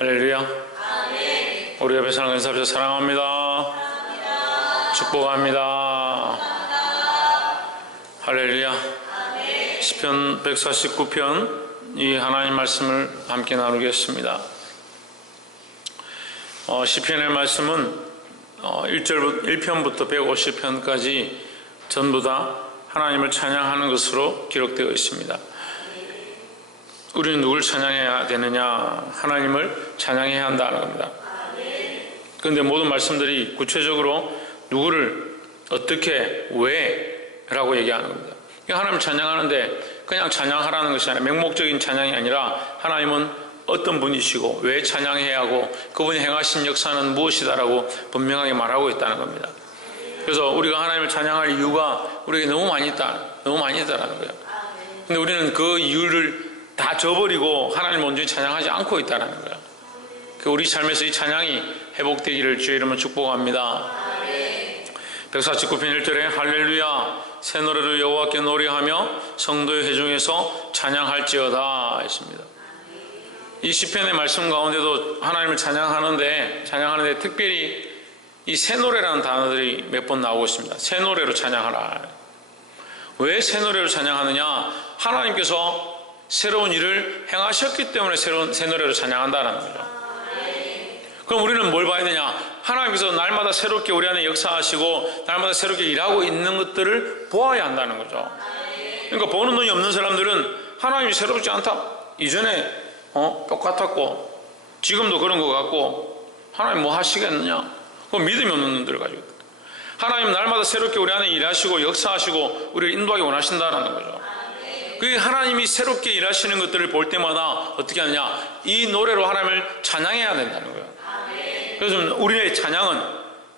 할렐루야. 아멘. 우리 옆에 사는 은사합시다. 사랑합니다. 사랑합니다. 축복합니다. 감사합니다. 할렐루야. 아멘. 시편 149편 이 하나님 말씀을 함께 나누겠습니다. 시편의 말씀은 1편부터 150편까지 전부 다 하나님을 찬양하는 것으로 기록되어 있습니다. 우리는 누굴 찬양해야 되느냐? 하나님을 찬양해야 한다는 겁니다. 그런데 모든 말씀들이 구체적으로 누구를 어떻게 왜 라고 얘기하는 겁니다. 하나님을 찬양하는데 그냥 찬양하라는 것이 아니라 맹목적인 찬양이 아니라 하나님은 어떤 분이시고 왜 찬양해야 하고 그분이 행하신 역사는 무엇이다라고 분명하게 말하고 있다는 겁니다. 그래서 우리가 하나님을 찬양할 이유가 우리에게 너무 많이 있다라는 거예요. 근데 우리는 그 이유를 다 저버리고 하나님 온전히 찬양하지 않고 있다는 거예요. 우리 삶에서 이 찬양이 회복되기를 주의 이름으로 축복합니다. 149편 1절에 할렐루야 새 노래로 여호와께 노래하며 성도의 회중에서 찬양할지어다 했습니다. 이 시편의 말씀 가운데도 하나님을 찬양하는데 특별히 이 새 노래라는 단어들이 몇 번 나오고 있습니다. 새 노래로 찬양하라. 왜 새 노래로 찬양하느냐? 하나님께서 새로운 일을 행하셨기 때문에 새 노래로 찬양한다는 거죠. 그럼 우리는 뭘 봐야 되냐? 하나님께서 날마다 새롭게 우리 안에 역사하시고 날마다 새롭게 일하고 있는 것들을 보아야 한다는 거죠. 그러니까 보는 눈이 없는 사람들은 하나님이 새롭지 않다. 이전에 똑같았고 지금도 그런 것 같고 하나님 뭐 하시겠느냐? 그건 믿음이 없는 눈들을 가지고 있다. 하나님 날마다 새롭게 우리 안에 일하시고 역사하시고 우리를 인도하기 원하신다는 거죠. 그게 하나님이 새롭게 일하시는 것들을 볼 때마다 어떻게 하느냐? 이 노래로 하나님을 찬양해야 된다는 거예요. 그래서 우리의 찬양은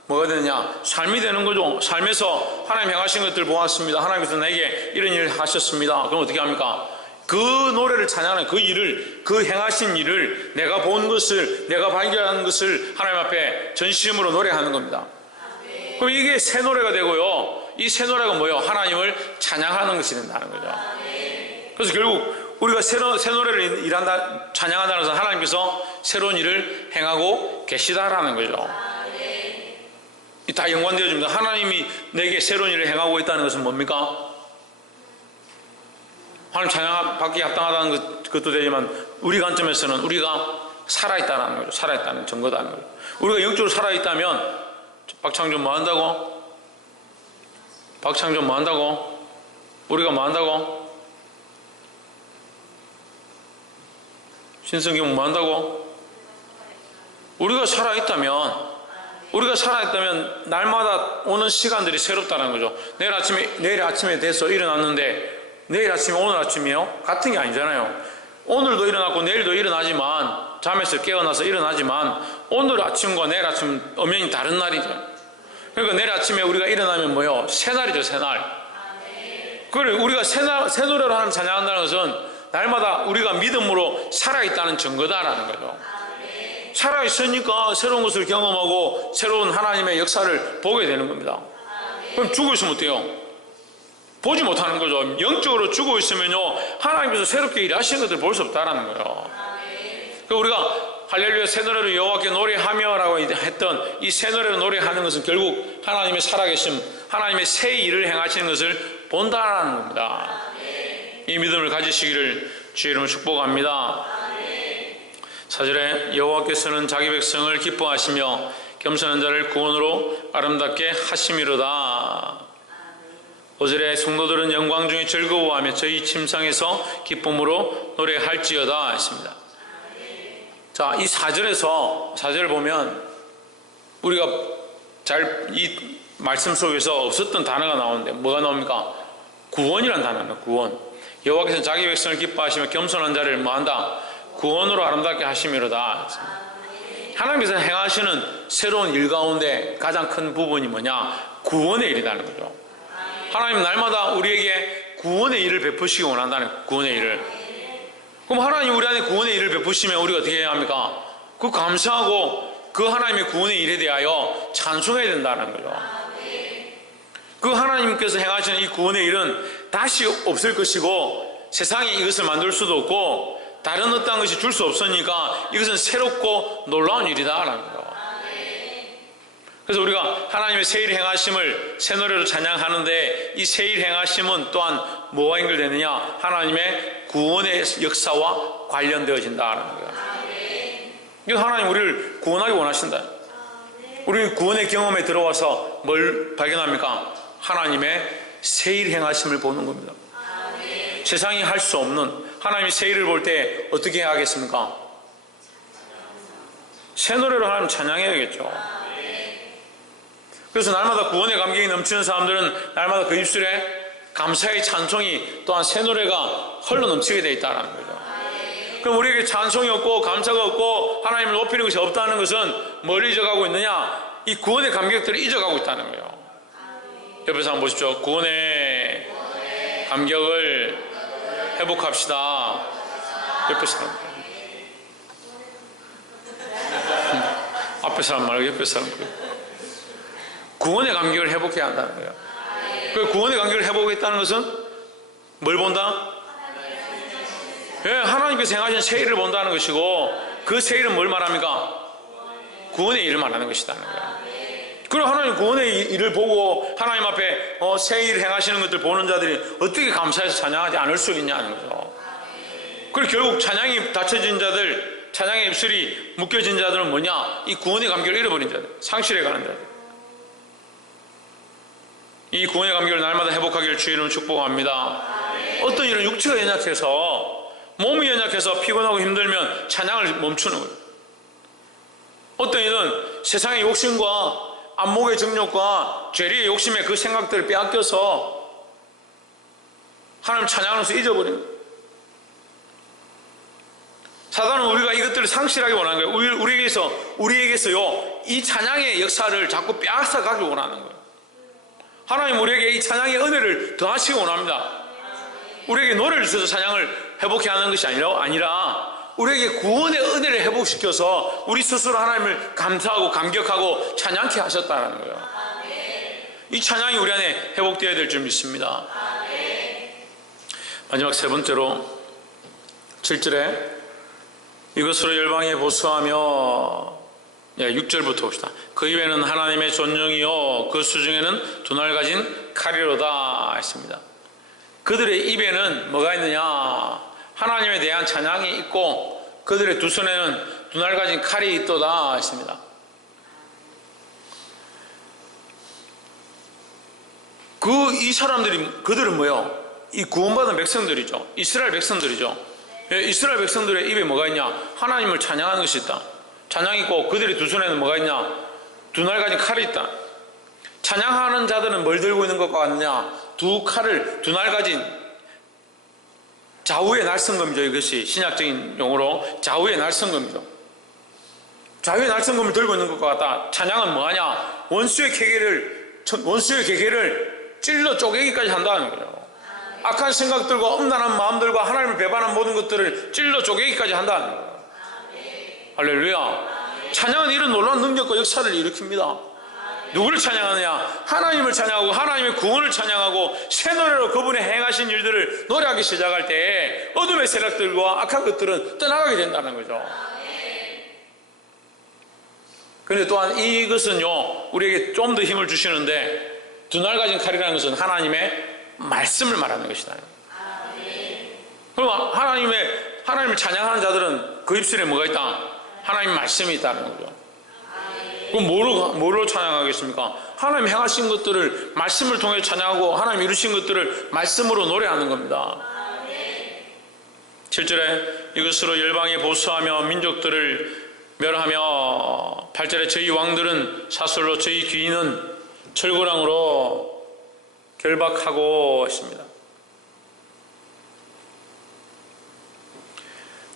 뭐가 되느냐? 삶이 되는 거죠. 삶에서 하나님 행하신 것들을 보았습니다. 하나님께서 내게 이런 일을 하셨습니다. 그럼 어떻게 합니까? 그 노래를 찬양하는 그 일을, 그 행하신 일을 내가 본 것을, 내가 발견한 것을 하나님 앞에 전심으로 노래하는 겁니다. 그럼 이게 새 노래가 되고요. 이 새 노래가 뭐예요? 하나님을 찬양하는 것이 된다는 거죠. 그래서 결국 우리가 새 노래를 일한다, 찬양한다는 것은 하나님께서 새로운 일을 행하고 계시다라는 거죠. 다 연관되어집니다. 하나님이 내게 새로운 일을 행하고 있다는 것은 뭡니까? 하나님 찬양받기 합당하다는 것도 되지만 우리 관점에서는 우리가 살아있다는 거죠. 살아있다는 증거다는 거죠. 우리가 영적으로 살아있다면 박창준 뭐 한다고? 박창준 뭐 한다고? 우리가 뭐 한다고? 신성경 뭐 한다고? 우리가 살아있다면 날마다 오는 시간들이 새롭다는 거죠. 내일 아침에 돼서 일어났는데 내일 아침이 오늘 아침이에요? 같은 게 아니잖아요. 오늘도 일어났고 내일도 일어나지만 잠에서 깨어나서 일어나지만 오늘 아침과 내일 아침은 엄연히 다른 날이죠. 그러니까 내일 아침에 우리가 일어나면 뭐요? 새 날이죠, 새 날. 그걸 우리가 새 노래로 하나님 찬양한다는 것은 날마다 우리가 믿음으로 살아있다는 증거다라는 거죠. 살아있으니까 새로운 것을 경험하고 새로운 하나님의 역사를 보게 되는 겁니다. 그럼 죽어있으면 어때요? 보지 못하는 거죠. 영적으로 죽어있으면요 하나님께서 새롭게 일하시는 것을 볼 수 없다라는 거예요. 그러니까 우리가 할렐루야 새 노래로 여호와께 노래하며 라고 했던 이 새 노래로 노래하는 것은 결국 하나님의 살아계심, 하나님의 새 일을 행하시는 것을 본다라는 겁니다. 이 믿음을 가지시기를 주의 이름으로 축복합니다. 4절에 여호와께서는 자기 백성을 기뻐하시며 겸손한 자를 구원으로 아름답게 하심이로다. 5절에 성도들은 영광 중에 즐거워하며 저희 침상에서 기쁨으로 노래할지어다 했습니다. 자, 이 4절을 보면 우리가 이 말씀 속에서 없었던 단어가 나오는데 뭐가 나옵니까? 구원이라는 단어입니다. 구원. 여호와께서는 자기 백성을 기뻐하시며 겸손한 자를 뭐한다? 구원으로 아름답게 하심이로다. 하나님께서 행하시는 새로운 일 가운데 가장 큰 부분이 뭐냐? 구원의 일이라는 거죠. 하나님 날마다 우리에게 구원의 일을 베푸시기 원한다는 구원의 일을. 그럼 하나님 우리 안에 구원의 일을 베푸시면 우리가 어떻게 해야 합니까? 그 감사하고 그 하나님의 구원의 일에 대하여 찬송해야 된다는 거죠. 그 하나님께서 행하시는 이 구원의 일은 다시 없을 것이고 세상이 이것을 만들 수도 없고 다른 어떤 것이 줄 수 없으니까 이것은 새롭고 놀라운 일이다라는 거예요. 그래서 우리가 하나님의 새 일 행하심을 새 노래로 찬양하는데, 이 새 일 행하심은 또한 뭐와 연결되느냐? 하나님의 구원의 역사와 관련되어진다는 거예요. 그래서 하나님 우리를 구원하기 원하신다. 우리는 구원의 경험에 들어와서 뭘 발견합니까? 하나님의 새 일 행하심을 보는 겁니다. 세상이 할 수 없는 하나님이 새 일을 볼 때 어떻게 해야 하겠습니까? 새 노래로 하나님 찬양해야겠죠. 그래서 날마다 구원의 감격이 넘치는 사람들은 날마다 그 입술에 감사의 찬송이 또한 새 노래가 흘러 넘치게 되어 있다는 거죠. 그럼 우리에게 찬송이 없고 감사가 없고 하나님을 높이는 것이 없다는 것은 뭘 잊어가고 있느냐? 이 구원의 감격들을 잊어가고 있다는 거예요. 옆에서 한번 보십시오. 구원의 감격을 회복합시다. 옆에 사람. 앞에 사람 말고 옆에 사람. 구원의 감격을 회복해야 한다는 거예요. 그 구원의 감격을 회복했다는 것은 뭘 본다? 예, 하나님께서 행하신 새 일을 본다는 것이고, 그 새 일은 뭘 말합니까? 구원의 일을 말하는 것이라는 거예요. 그리고 하나님 구원의 일을 보고 하나님 앞에 새 일을 행하시는 것들 보는 자들이 어떻게 감사해서 찬양하지 않을 수 있냐는 거죠. 그리고 결국 찬양이 닫혀진 자들, 찬양의 입술이 묶여진 자들은 뭐냐? 이 구원의 감격을 잃어버린 자들, 상실해가는 자들. 이 구원의 감격을 날마다 회복하기를 주의 이름으로 축복합니다. 어떤 일은 육체가 연약해서, 몸이 연약해서 피곤하고 힘들면 찬양을 멈추는 거예요. 어떤 일은 세상의 욕심과 안목의 정욕과 죄리의 욕심에 그 생각들을 빼앗겨서 하나님 찬양하면서 잊어버리는 거예요. 사단은 우리가 이것들을 상실하기 원하는 거예요. 우리에게서요, 이 찬양의 역사를 자꾸 빼앗아 가기 원하는 거예요. 하나님 우리에게 이 찬양의 은혜를 더하시기 원합니다. 우리에게 노래를 주셔서 찬양을 회복해 하는 것이 아니라 우리에게 구원의 은혜를 회복시켜서 우리 스스로 하나님을 감사하고 감격하고 찬양케 하셨다는 거예요. 이 찬양이 우리 안에 회복되어야 될 줄 믿습니다. 마지막 세 번째로 7절에 이것으로 열방에 보수하며, 6절부터 봅시다. 그 입에는 하나님의 존영이요 그 수중에는 두 날 가진 칼이로다 했습니다. 그들의 입에는 뭐가 있느냐? 하나님에 대한 찬양이 있고 그들의 두 손에는 두 날 가진 칼이 있도다 했습니다. 이 사람들이, 그들은 뭐요? 이 구원받은 백성들이죠. 이스라엘 백성들이죠. 이스라엘 백성들의 입에 뭐가 있냐? 하나님을 찬양하는 것이 있다. 찬양이 있고 그들의 두 손에는 뭐가 있냐? 두 날 가진 칼이 있다. 찬양하는 자들은 뭘 들고 있는 것과 같느냐? 두 칼을, 두 날 가진 좌우의 날성검이죠. 이것이 신약적인 용어로 좌우의 날성검이죠. 좌우의 날성검을 들고 있는 것과 같다. 찬양은 뭐하냐? 원수의 계계를 찔러 쪼개기까지 한다는 거예요. 악한 생각들과 음란한 마음들과 하나님을 배반한 모든 것들을 찔러 쪼개기까지 한다는 거예요. 할렐루야. 찬양은 이런 놀라운 능력과 역사를 일으킵니다. 누구를 찬양하느냐? 하나님을 찬양하고 하나님의 구원을 찬양하고 새 노래로 그분의 행하신 일들을 노래하기 시작할 때 어둠의 세력들과 악한 것들은 떠나가게 된다는 거죠. 그런데 또한 이것은요, 우리에게 좀 더 힘을 주시는데, 두 날 가진 칼이라는 것은 하나님의 말씀을 말하는 것이다. 그럼 하나님을 찬양하는 자들은 그 입술에 뭐가 있다? 하나님 말씀이 있다는 거죠. 그럼 뭐로 찬양하겠습니까? 하나님 행하신 것들을 말씀을 통해 찬양하고 하나님 이루신 것들을 말씀으로 노래하는 겁니다. 7절에 이것으로 열방에 보수하며 민족들을 멸하며, 8절에 저희 왕들은 사슬로 저희 귀인은 철고랑으로 결박하고 했습니다.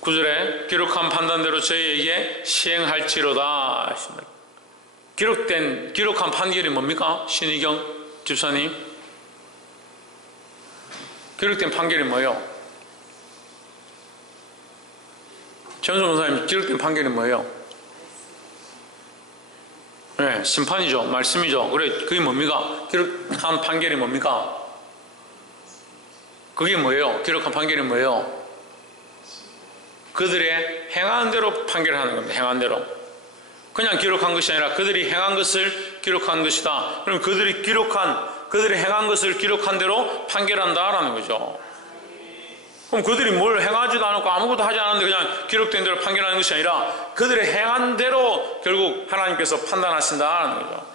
9절에 기록한 판단대로 저희에게 시행할지로다 했습니다. 기록한 판결이 뭡니까? 신의경 집사님, 기록된 판결이 뭐예요? 전성 목사님, 기록된 판결이 뭐예요? 네, 심판이죠. 말씀이죠. 그래, 그게 뭡니까? 기록한 판결이 뭡니까? 그게 뭐예요? 기록한 판결이 뭐예요? 그들의 행한 대로 판결을 하는 겁니다. 행한 대로. 그냥 기록한 것이 아니라 그들이 행한 것을 기록한 것이다. 그럼 그들이 행한 것을 기록한 대로 판결한다라는 거죠. 그럼 그들이 뭘 행하지도 않았고 아무것도 하지 않았는데 그냥 기록된 대로 판결하는 것이 아니라 그들의 행한 대로 결국 하나님께서 판단하신다는 거죠.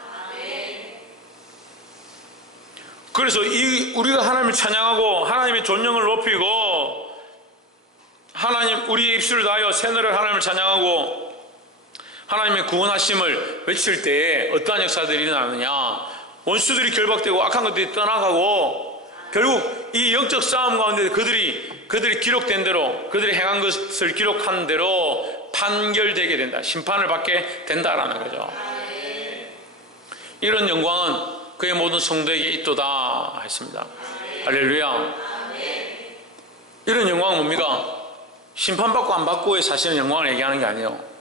그래서 우리가 하나님을 찬양하고 하나님의 존영을 높이고 우리의 입술을 다하여 새노래를 하나님을 찬양하고 하나님의 구원하심을 외칠 때에 어떠한 역사들이 일어나느냐. 원수들이 결박되고 악한 것들이 떠나가고 결국 이 영적 싸움 가운데 그들이 기록된 대로 그들이 행한 것을 기록한 대로 판결되게 된다. 심판을 받게 된다라는 거죠. 이런 영광은 그의 모든 성도에게 있도다 했습니다. 할렐루야. 이런 영광은 뭡니까? 심판받고 안 받고의 사실은 영광을 얘기하는 게 아니에요.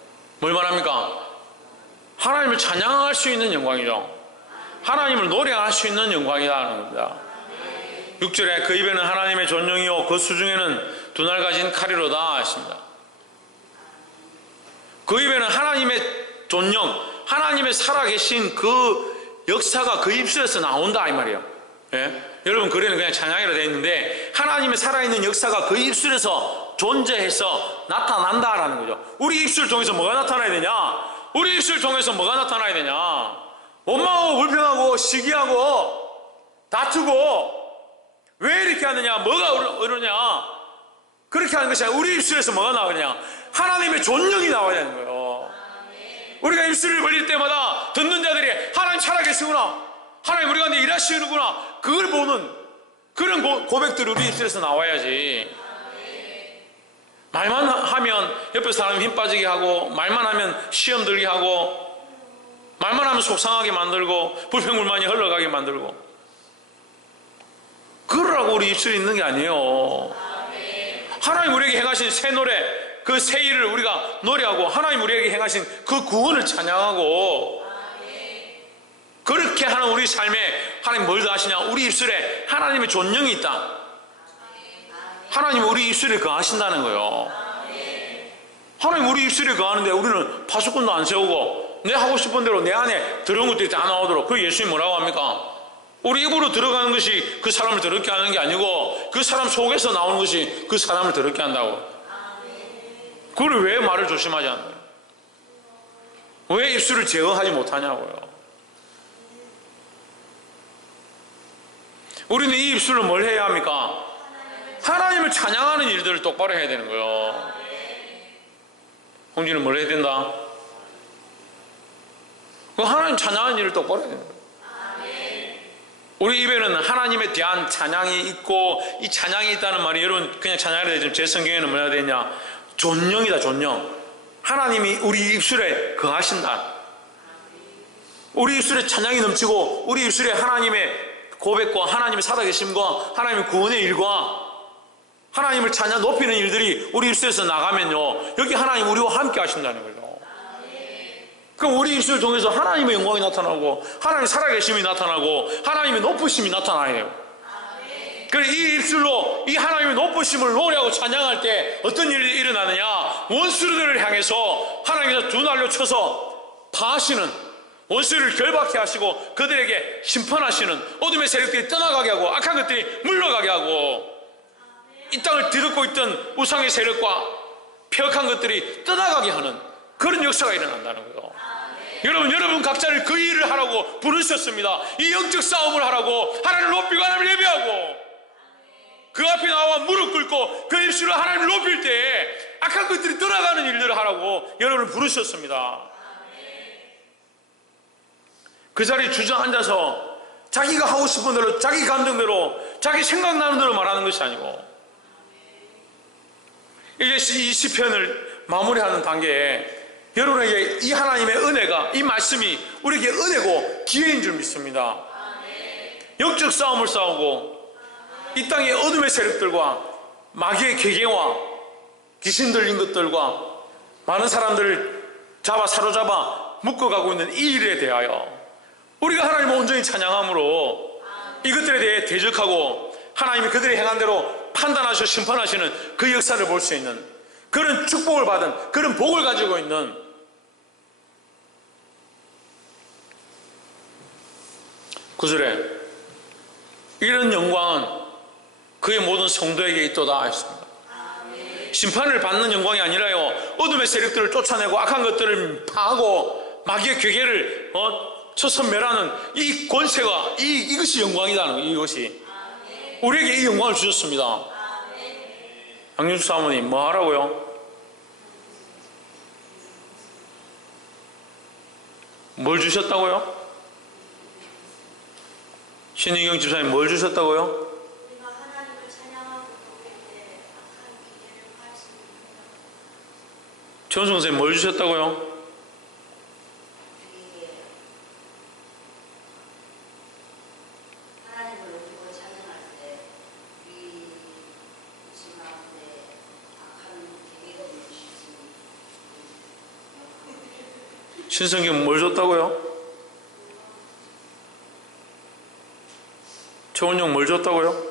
뭘 말합니까? 하나님을 찬양할 수 있는 영광이죠. 하나님을 노래할 수 있는 영광이라는 겁니다. 6절에 그 입에는 하나님의 존영이요 그 수중에는 두 날 가진 칼이로다 했습니다. 그 입에는 하나님의 존영, 하나님의 살아계신 그 역사가 그 입술에서 나온다 이 말이에요. 예? 여러분 글에는 그냥 찬양이라 되어 있는데 하나님의 살아있는 역사가 그 입술에서 존재해서 나타난다라는 거죠. 우리 입술 통해서 뭐가 나타나야 되냐? 우리 입술 통해서 뭐가 나타나야 되냐? 원망하고 불평하고 시기하고 다투고 왜 이렇게 하느냐? 뭐가 이러냐? 그렇게 하는 것이 아니라 우리 입술에서 뭐가 나오냐? 하나님의 존영이 나와야 되는 거예요. 우리가 입술을 벌릴 때마다 듣는 자들이 하나님 살아계시구나, 하나님 우리 가운데 일하시는구나, 그걸 보는 그런 고백들이 우리 입술에서 나와야지. 말만 하면 옆에 사람이 힘 빠지게 하고, 말만 하면 시험 들게 하고, 말만 하면 속상하게 만들고 불평불만이 흘러가게 만들고, 그러라고 우리 입술이 있는 게 아니에요. 하나님 우리에게 행하신 새 노래, 그 새 일을 우리가 노래하고 하나님 우리에게 행하신 그 구원을 찬양하고, 그렇게 하는 우리 삶에 하나님 뭘 더하시냐? 우리 입술에 하나님의 존영이 있다. 하나님 우리 입술에 거하신다는 거예요. 하나님 우리 입술에 거하는데 우리는 파수꾼도 안 세우고 내 하고 싶은 대로 내 안에 들어온 것들이 다 나오도록, 그 예수님 뭐라고 합니까? 우리 입으로 들어가는 것이 그 사람을 더럽게 하는 게 아니고 그 사람 속에서 나오는 것이 그 사람을 더럽게 한다고. 그걸 왜 말을 조심하지 않나요? 왜 입술을 제어하지 못하냐고요. 우리는 이 입술로 뭘 해야 합니까? 하나님을 찬양하는 일들을 똑바로 해야 되는 거예요. 홍진은 뭘 해야 된다? 그 하나님 찬양하는 일을 똑바로 해야 되는 거예요. 우리 입에는 하나님에 대한 찬양이 있고, 이 찬양이 있다는 말이 여러분 그냥 찬양이 되지만 제 성경에는 뭐가 되냐? 존영이다, 존영. 하나님이 우리 입술에 거하신다. 우리 입술에 찬양이 넘치고 우리 입술에 하나님의 고백과 하나님의 살아계심과 하나님의 구원의 일과 하나님을 찬양 높이는 일들이 우리 입술에서 나가면요, 여기 하나님 우리와 함께 하신다는 거죠. 그럼 우리 입술을 통해서 하나님의 영광이 나타나고 하나님의 살아계심이 나타나고 하나님의 높으심이 나타나야 돼요. 그래서 이 입술로 이 하나님의 높으심을 노래하고 찬양할 때 어떤 일이 일어나느냐? 원수들을 향해서 하나님께서 두 날로 쳐서 파하시는, 원수를 결박해 하시고 그들에게 심판하시는, 어둠의 세력들이 떠나가게 하고 악한 것들이 물러가게 하고 이 땅을 뒤덮고 있던 우상의 세력과 폐역한 것들이 떠나가게 하는 그런 역사가 일어난다는 거예요. 여러분 각자를 그 일을 하라고 부르셨습니다. 이 영적 싸움을 하라고, 하나님을 높이고 하나님을 예배하고 그 앞에 나와 무릎 꿇고 그 입술로 하나님을 높일 때 악한 것들이 떠나가는 일들을 하라고 여러분을 부르셨습니다. 그 자리에 주저앉아서 자기가 하고 싶은 대로, 자기 감정대로, 자기 생각나는 대로 말하는 것이 아니고, 이제 이 시편을 마무리하는 단계에 여러분에게 이 하나님의 은혜가, 이 말씀이 우리에게 은혜고 기회인 줄 믿습니다. 영적 싸움을 싸우고 이 땅의 어둠의 세력들과 마귀의 계계와 귀신 들린 것들과 많은 사람들을 사로잡아 묶어가고 있는 이 일에 대하여 우리가 하나님을 온전히 찬양함으로 이것들에 대해 대적하고 하나님이 그들의 행한 대로 판단하시고 심판하시는 그 역사를 볼 수 있는, 그런 축복을 받은 그런 복을 가지고 있는 구절에 이런 영광은 그의 모든 성도에게 있도다 했습니다. 심판을 받는 영광이 아니라요, 어둠의 세력들을 쫓아내고 악한 것들을 파하고 마귀의 괴계를 쳐선멸하는 이 권세가 이것이 영광이라는 거예요. 이것이 우리에게 이 영광을 주셨습니다. 양윤수 사모님 뭐 하라고요? 뭘 주셨다고요? 신희경 집사님 뭘 주셨다고요? 최원수 선생님 뭘 주셨다고요? 신성경 뭘 줬다고요? 최원용 뭘 줬다고요?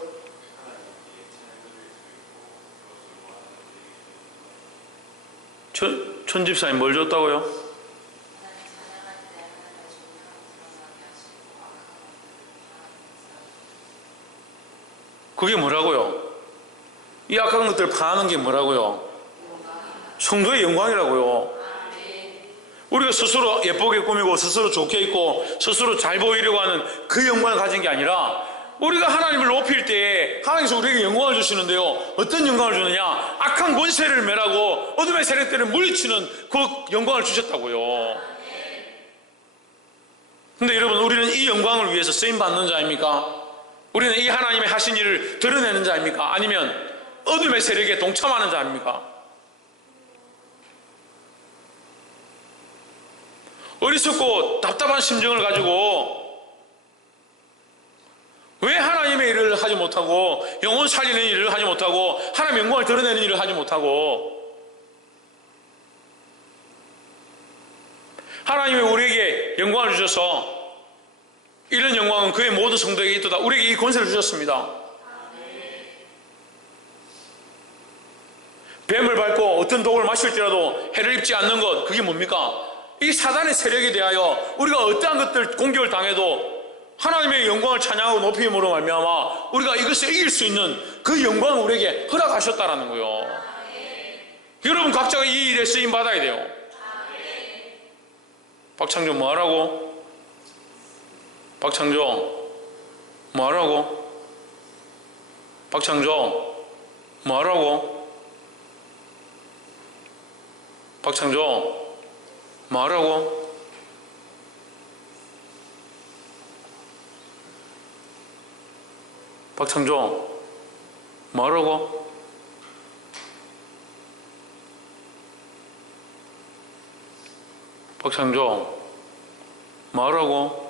천집사님 뭘 줬다고요? 그게 뭐라고요? 이 악한 것들을 파하는 게 뭐라고요? 성도의 영광이라고요. 우리가 스스로 예쁘게 꾸미고 스스로 좋게 입고 스스로 잘 보이려고 하는 그 영광을 가진 게 아니라 우리가 하나님을 높일 때에 하나님께서 우리에게 영광을 주시는데요, 어떤 영광을 주느냐? 악한 권세를 멸하고 어둠의 세력들을 물리치는 그 영광을 주셨다고요. 근데 여러분, 우리는 이 영광을 위해서 쓰임받는 자입니까? 우리는 이 하나님의 하신 일을 드러내는 자입니까? 아니면 어둠의 세력에 동참하는 자입니까? 어리석고 답답한 심정을 가지고 왜 하나님의 일을 하지 못하고 영혼 살리는 일을 하지 못하고 하나님의 영광을 드러내는 일을 하지 못하고, 하나님이 우리에게 영광을 주셔서 이런 영광은 그의 모든 성도에게 있도다. 우리에게 이 권세를 주셨습니다. 뱀을 밟고 어떤 독을 마실지라도 해를 입지 않는 것, 그게 뭡니까? 이 사단의 세력에 대하여 우리가 어떠한 것들 공격을 당해도 하나님의 영광을 찬양하고 높임으로 말미암아 우리가 이것을 이길 수 있는 그 영광을 우리에게 허락하셨다라는 거예요. 여러분 각자가 이 일에 쓰임 받아야 돼요. 박창조 뭐하라고? 박창조 뭐하라고? 박창조 뭐하라고? 박창조 뭐하라고? 박창조 뭐하라고? 박창조 뭐하라고?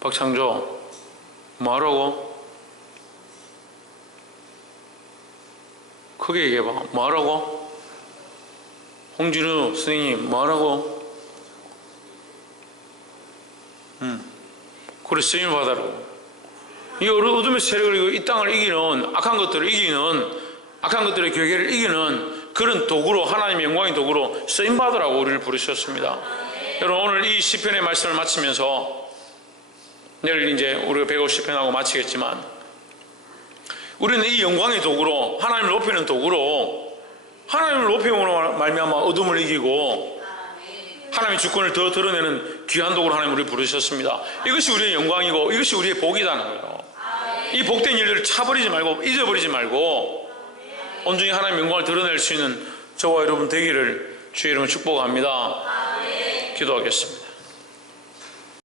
박창조 뭐하라고? 크게 얘기해봐. 뭐하라고? 홍진우 선생님 뭐하라고? 그래 쓰임을 받아라고. 이 어둠의 세력을 이기고 이 땅을 이기는 악한 것들을 이기는 악한 것들의 괴계를 이기는 그런 도구로, 하나님의 영광의 도구로 쓰임 받으라고 우리를 부르셨습니다. 여러분 오늘 이 시편의 말씀을 마치면서 내일 이제 우리가 150편하고 마치겠지만, 우리는 이 영광의 도구로, 하나님을 높이는 도구로, 하나님을 높임으로 말미암아 어둠을 이기고 하나님의 주권을 더 드러내는 귀한 도구로 하나님 우리를 부르셨습니다. 이것이 우리의 영광이고 이것이 우리의 복이라는 거예요. 이 복된 일들을 차버리지 말고 잊어버리지 말고 온전히 하나님의 영광을 드러낼 수 있는 저와 여러분 되기를 주의 이름으로 축복합니다. 기도하겠습니다.